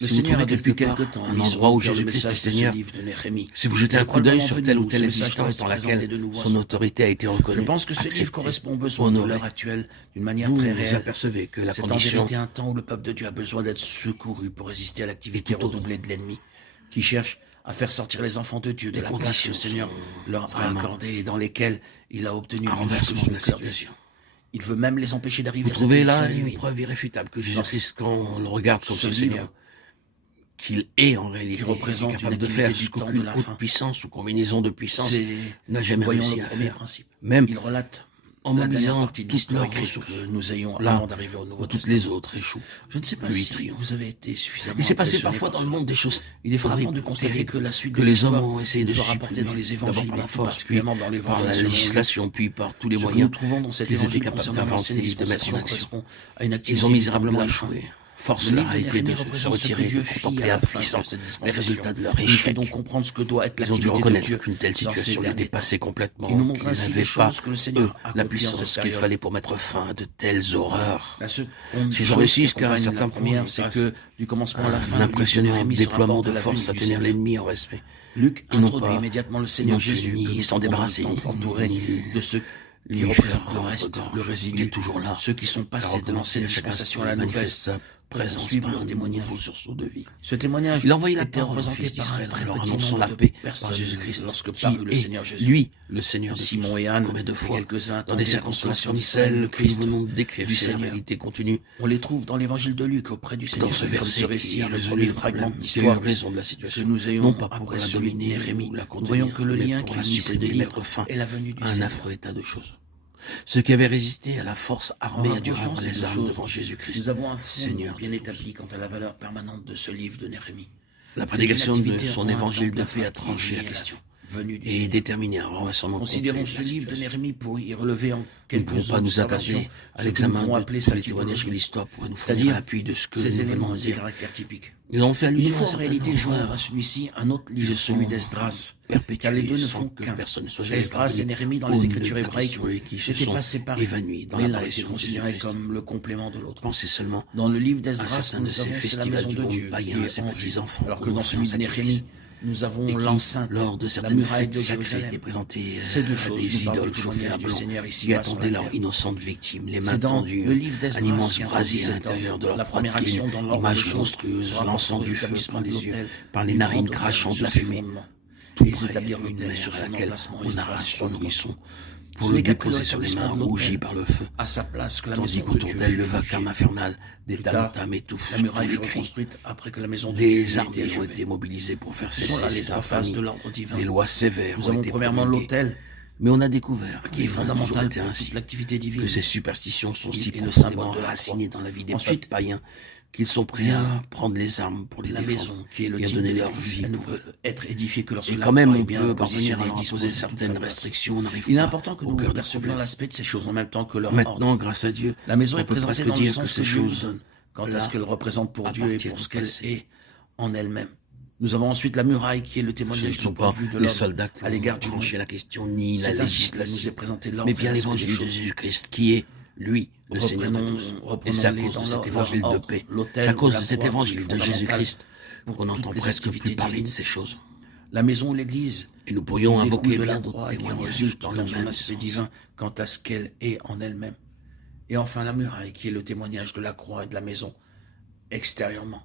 Le Si vous Seigneur trouvez a depuis quelque quelque part temps un mis endroit où sur le Jésus-Christ est message de ce Seigneur, livre de Néhémie. si vous jetez Il un est coup d'œil probablement sur telle ou venu, telle ce message doit existence se dans présenter laquelle de nouveau à son son autorité peuple. a été Je reconnue, pense que ce livre acceptée, correspond aux besoins de honorée, l'heure actuelle d'une manière vous très vous réelle. apercevez que la C'est en condition vérité un temps où le peuple de Dieu a besoin d'être secouru pour résister à est l'activité tout autre. redoublée de l'ennemi, qui cherche à faire sortir les enfants de Dieu de Les la place que conditions le Seigneur sont leur a vraiment accordée et dans lesquelles il a obtenu un tout ce que renversement son de la cœur désire. situation. Il veut même les empêcher Vous d'arriver à cette trouvez position là une divine. preuve irréfutable que Dans Jésus-Christ, quand on le regarde comme ce son livre, Seigneur, qu'il est en qui réalité représente une capable de activité faire du ce temps de qu'aucune la haute fin, puissance ou combinaison de puissance c'est, n'a nous jamais voyons réussi le à premier faire. principe. Même Il relate en la dernière mobilisant partie de toutes l'histoire leurs écrite ressources, que nous ayons là avant d'arriver au Nouveau où toutes Testament. les autres échouent, Je ne sais pas lui si triomphe. vous avez été suffisamment Il s'est passé impressionné parfois par dans le cela. monde des choses Il est frappant horribles, de constater terribles, que la suite que de les hommes l'histoire ont essayé de nous est rapportée dans supprimer, les d'abord évangiles, par et la tout force, puis particulièrement dans par l'évangile la selon Luc. législation, puis par tous les Ce que nous moyens trouvons dans cet qu'ils étaient évangile capables concernant l'ancienne d'inventer, de mettre dispensation en action. correspond à une Ils activité ont du temps de misérablement la fin. échoué. Force Le leur livre a de été Néhémie de se représente ce que retirer, Dieu de fit contempler à la fin impuissants de cette les dispensation. résultats de leur Il nous fait échec. donc comprendre ce que doit être Ils ont dû l'activité de reconnaître Dieu qu'une telle dans ces situation les derniers temps. dépassait complètement, Il nous montre qu'ils ainsi les n'avaient pas, choses que le Seigneur eux, a la accomplies en cette puissance qu'il période. fallait pour mettre fin à de telles horreurs. La seconde S'ils ont chose réussi qui jusqu'à un accompagne certain la point, première, ils c'est passent que du commencement à la fin, un le livre de impressionnant Néhémie se déploiement rapporte de à la force venue à du tenir Seigneur. l'ennemi en respect. Luc Ils n'ont introduit pas immédiatement le non Seigneur plus Jésus, que ni nous s'en trouvons dans le débarrasser, temple entouré ni de ceux qui lui représentent faire le rendre reste, gorge. le Il résidu, est toujours là. ceux qui sont Car passés de l'ancienne à chaque dispensation à instant, la il nouvelle, manifeste sa pour présence poursuivre par leur un témoignage. nouveau sursaut de vie. Ce témoignage Il a envoyé la était parole aux représenté fils par un d'Israël en très leur petit annonçant nombre la de paix par personnes Jésus-Christ, lorsque qui parut le est, Seigneur Jésus. lui, le Seigneur de Simon tous. et Anne, Combien de et fois, quelques-uns dans attendaient des la circonstances consolation comme d'Israël, le celles que nous Christ venons de décrire, du c'est la Seigneur. réalité contenue On les trouve dans l'évangile de Luc auprès du Seigneur. dans ce Comme verset ce qui récit a est le résolu premier le fragment problème. Il y a eu d'histoire raison de la que situation, nous ayons non pas pour après la celui de dominer Néhémie. ou la Nous voyons contenir, que le mais lien pour qui la unit ces deux supprimer, livres mettre fin est la venue du à un Seigneur. affreux état de choses. Ceux qui avaient résisté à la force En armée à rapprochant durant ces les deux armes choses, devant Jésus-Christ, nous avons un fond Seigneur bien de établi quant à la valeur permanente de ce livre de Néhémie. La C'est prédication une de activité son en un évangile temps de la paix fin a tranché qui la est question venue du et Seigneur. déterminé un renversement Considérons complet de ce la livre de situation. Néhémie pour y relever en Nous ne quelques pourrons pas nous observations attarder à ce que nous l'examen pourrons de appeler tous sa les témoignages que typologie, l'histoire pourrait nous fournir à c'est-à-dire l'appui de ce que ces nous venons éléments de et ces dire. caractères typiques. Ils ont fait Il nous allusion faut à en certaines réalité joindre à horreurs celui-ci un autre qui livre, se celui sont d'Esdras, car les deux perpétuées ne sans font que qu'un. personne ne soit jamais Esdras et parvenu Néhémie dans au les nom de Écritures la hébraïques question et qui se n'étaient sont pas séparés, évanouis dans mais l'un était l'apparition de considéré Jésus-Christ. comme le complément de l'autre. Pensez seulement Dans le livre à d'Esdras, certains de nous ces avons c'est la festivals maison du de monde Dieu qui païen à est ses en vue, petits-enfants, alors où que l'on dans fait un celui de sacrifice, Néhémie, nous et avons qui, l'enceinte, lors de la certaines muraille fêtes de sacrées, Jérusalem. étaient présentées Ces deux à choses des nous parlent idoles du chauffées à témoignage du blanc Seigneur qui ici-bas sur attendaient la leur terre. innocente victime, les mains C'est dans tendues le livre à d'Esdras l'immense qui brasier à introduit cet l'intérieur ordre. de leur La première poitrine, action dans l'ordre des image choses monstrueuse sera lançant pour du feu l'établissement par de les yeux, l'autel, par les du narines grand autel crachant de sur la ses fumée, fondements, tout et près établir une l'autel mer sur à son laquelle emplacement. on Esdras arrache son 3:3. nourrisson pour Ce le n'est qu'après déposer sur les mains l'établissement de rougies l'autel, par le feu, à sa place que la tandis maison de qu'autour Dieu d'elle fut le vacarme édifiée. infernal des Plus tard, tam-tams étouffe la tous muraille les fut cris. reconstruite après que la maison de Dieu Des ait été armées ont achevée. été mobilisées pour faire Ce sont cesser là les ces trois phases infamies. de l'ordre divin. Des lois sévères Nous ont avons été premièrement promulguées. l'autel, Mais on a découvert, qui est et il a toujours fondamental été pour ainsi, toute l'activité divine. que ces superstitions sont si Et le profondément symbole de la racinées croix. dans la vie des Ensuite, peuples païens qu'ils sont prêts vient à prendre les armes pour les la défendre maison, qui est le et à type de donner leur l'église, vie elle ne pour peut eux. être édifiée que lorsque Et la quand même, croix est on bien peut parvenir positionnée à et leur imposer disposée toute sa certaines place. restrictions, on n'arrive Il est pas important que au nous cœur des percevions problèmes. l'aspect de ces choses en même temps que leur Maintenant, ordre. grâce à Dieu, La maison on est peut présentée presque dans le dire que sens ces que Dieu nous choses donne, quant à là ce qu'elle représente pour Dieu et appartiennent pour au ce qu'elle passé. est en elle-même. Nous avons ensuite la muraille qui est le Ce ne témoignage du sont point pas de vue de les l'ordre soldats qui à l'égard ont du monde. tranché la question, ni la C'est ainsi que nous est législation, présenté l'ordre mais et bien l'aspect des l'évangile de choses. Jésus-Christ, qui est, lui, le Seigneur de tous. Et c'est à Reprenons-les cause dans de cet leur évangile de ordre. paix, L'autel c'est à ou cause la de cet croix évangile est de fondamentale Jésus-Christ pour qu'on n'entend toutes les presque plus activités parler de divines. ces choses. La maison ou l'église Et nous pourrions qui invoquer découle de bien la d'autres croix et qui en témoignages résulte dans le dans son même aspect sens. divin quant à ce qu'elle est en elle-même. Et enfin la muraille qui est le témoignage de la croix et de la maison extérieurement.